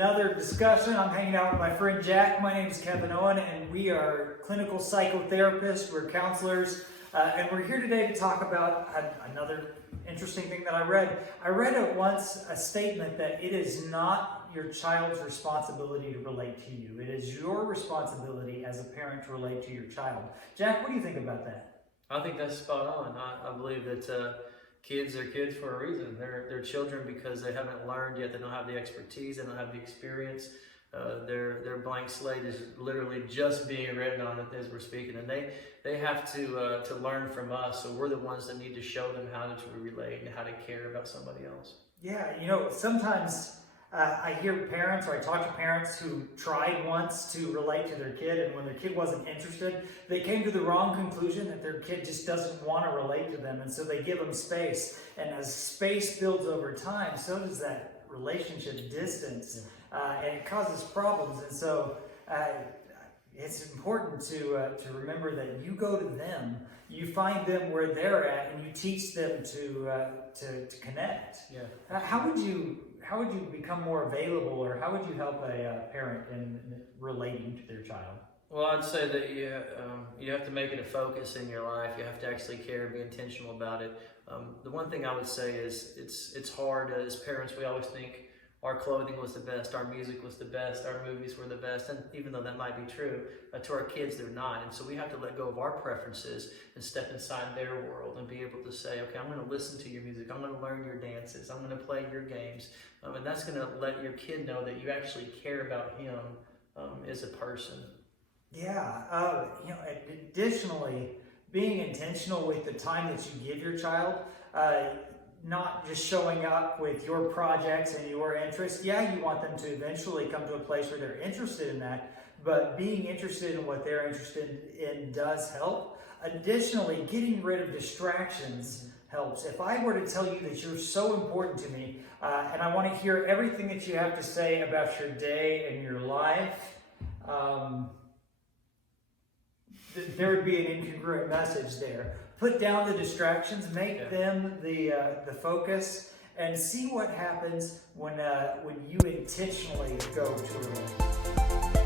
another discussion. I'm hanging out with my friend Jack. My name is Kevon Owen, and we are clinical psychotherapists. We're counselors, and we're here today to talk about another interesting thing that I read. I read at once a statement that it is not your child's responsibility to relate to you. It is your responsibility as a parent to relate to your child. Jack, what do you think about that? I think that's spot on. I believe that kids are kids for a reason. They're children because they haven't learned yet. They don't have the expertise. They don't have the experience. Their blank slate is literally just being written on it as we're speaking, and they have to learn from us. So we're the ones that need to show them how to relate and how to care about somebody else. Yeah, sometimes I hear parents, or I talk to parents who tried once to relate to their kid, and when their kid wasn't interested, they came to the wrong conclusion that their kid just doesn't want to relate to them, and so they give them space. And as space builds over time, so does that relationship distance, and it causes problems. And so it's important to remember that you go to them, you find them where they're at, and you teach them to connect. Yeah. How would you become more available, or how would you help a parent in relating to their child? Well, I'd say that you have to make it a focus in your life. You have to actually care and be intentional about it. The one thing I would say is it's hard as parents. We always think our clothing was the best, our music was the best, our movies were the best, and even though that might be true, to our kids they're not. And so we have to let go of our preferences and step inside their world and be able to say, okay, I'm going to listen to your music, I'm going to learn your dances, I'm going to play your games, and that's going to let your kid know that you actually care about him as a person. Yeah, additionally, being intentional with the time that you give your child, not just showing up with your projects and your interests. Yeah, you want them to eventually come to a place where they're interested in that, but being interested in what they're interested in does help. Additionally, getting rid of distractions helps. If I were to tell you that you're so important to me, and I want to hear everything that you have to say about your day and your life, there would be an incongruent message there. Put down the distractions, make them the focus, and see what happens when you intentionally go to them.